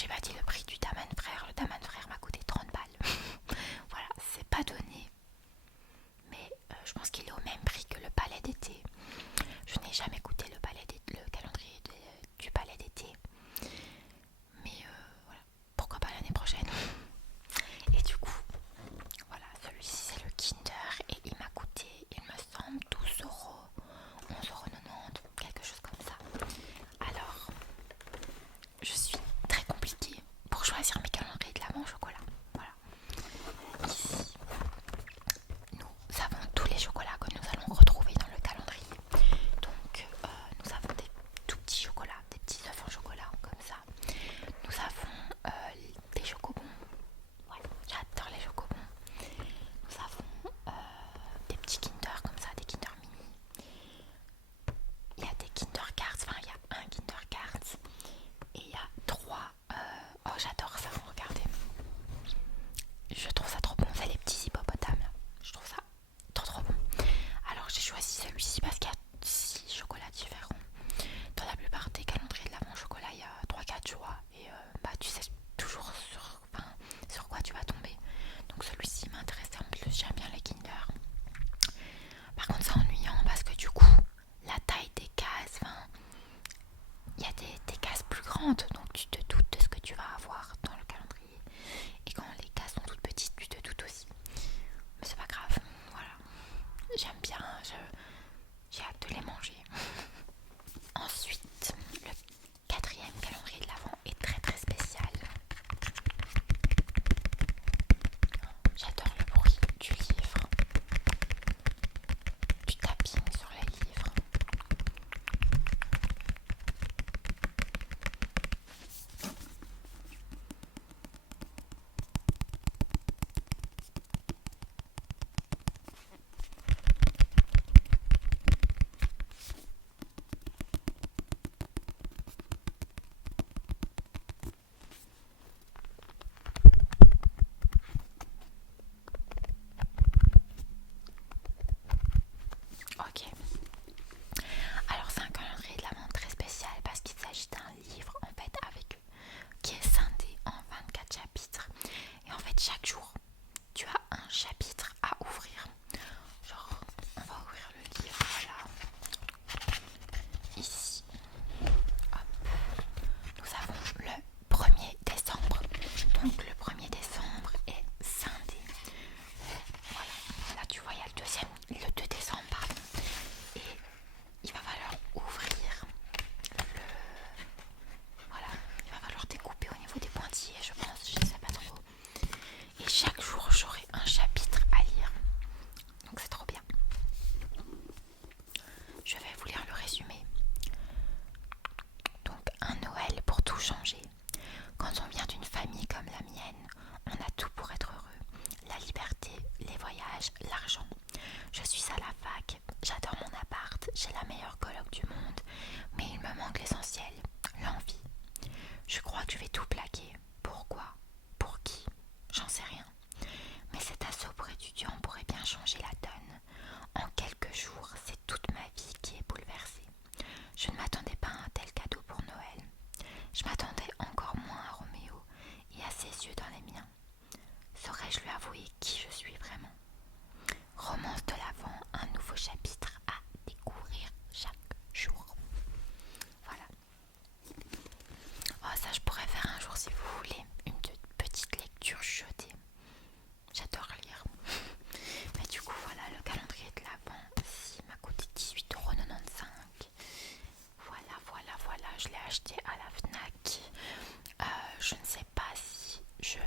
j'ai pas dit le prix du Daman Frère. Le Daman Frère m'a coûté 30 balles. Voilà, c'est pas donné. Mais je pense qu'il est au même prix que le palais d'été. Je n'ai jamais goûté le calendrier du palais d'été. Mais voilà, pourquoi pas l'année prochaine. Et du coup, voilà, celui-ci c'est le Kinder et il m'a coûté, il me semble, 12 euros, 11,90 €, quelque chose comme ça. Alors, je suis très compliquée pour choisir mes calendriers de l'Avent au chocolat. Voilà. Ici, nous avons tous les chocolats que nous allons retrouver dans le calendrier. Donc, nous avons des tout petits chocolats, des petits œufs en chocolat comme ça. Nous avons des chocobons. Ouais, j'adore les chocobons. Nous avons des petits Kinder comme ça, des Kinder mini. Il y a des Kinder Cards, enfin il y a un Kinder Cards et il y a trois. Oh j'adore ça, regardez. Je trouve ça trop bon, c'est les petits hippopotames là. Je trouve ça trop bon. Alors j'ai choisi celui-ci parce qu'il y a 6 chocolats différents. Dans la plupart des calendriers de l'Avent au chocolat, il y a 3-4 choix et bah tu sais toujours sur quoi tu vas tomber. Donc celui-ci m'intéressait en plus, j'aime bien les Kinder. Par contre c'est ennuyant parce que du coup la taille des cases, il y a des cases plus grandes, donc tu te doutes de ce que tu vas avoir dans le calendrier. Et quand les cases sont toutes petites, tu te doutes aussi. Mais c'est pas grave, voilà. J'aime bien, j'ai hâte de les manger. Ensuite, le quatrième calendrier de l'Avent est très spécial. J'adore le bruit du livre, du tapping sur les livres. Ok. Alors c'est un calendrier de l'Avent très spécial parce qu'il s'agit d'un livre en fait avec qui est scindé en 24 chapitres. Et en fait chaque jour tu as un chapitre à ouvrir. Genre on va ouvrir le livre, voilà. Ici. Hop. Nous avons le 1er décembre. Donc le 1er décembre est scindé. Voilà. Là tu vois il y a le 2 décembre pardon. Et il va falloir ouvrir le... Voilà, il va falloir découper au niveau des pointillés, je pense, je ne sais pas trop. Et chaque jour, j'aurai un chapitre à lire. Donc c'est trop bien. Je vais vous lire le résumé. Donc, un Noël pour tout changer. Quand on vient d'une famille comme la mienne, on a tout pour être heureux. La liberté, les voyages, l'argent. Je suis à la fac, j'adore mon appart, j'ai la meilleure coloc du monde, mais il me manque l'essentiel, l'envie. Je crois que je vais tout plaquer. Pourquoi? Pour qui? J'en sais rien. Mais cet assaut pour étudiant pourrait bien changer la donne. En quelques jours, c'est toute ma vie qui est bouleversée. Je ne m'attendais pas à un tel cadeau pour Noël. Je m'attendais encore moins à Roméo et à ses yeux dans les miens. Saurais-je lui avouer qui je suis vraiment? Romance de l'Avent, un nouveau chapitre à découvrir chaque jour. Voilà. Oh, ça je pourrais faire un jour si vous voulez, une petite lecture chuchotée. J'adore lire. Mais du coup voilà, le calendrier de l'Avent, il m'a coûté 18,95 €. Voilà, je l'ai acheté à la Fnac. Je ne sais pas si je vais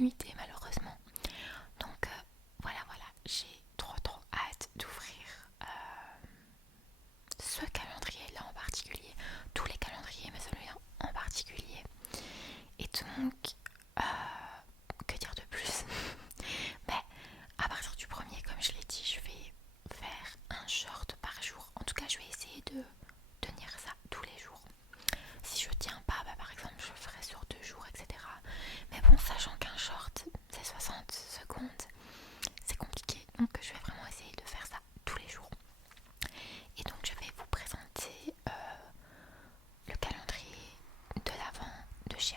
continuité malheureusement. Donc voilà, j'ai trop hâte d'ouvrir ce calendrier-là en particulier, tous les calendriers, mais celui-là en particulier. Et donc, que dire de plus? Mais à partir du premier, comme je l'ai dit, je vais faire un short par jour. En tout cas, je vais essayer de tenir ça tous les jours. Si je tiens pas, par exemple, je ferai sur 2 jours, etc. Mais bon, sachant qu'un short, c'est 60 secondes, c'est compliqué. Donc, je vais vraiment essayer de faire ça tous les jours. Et donc, je vais vous présenter le calendrier de l'Avent de chez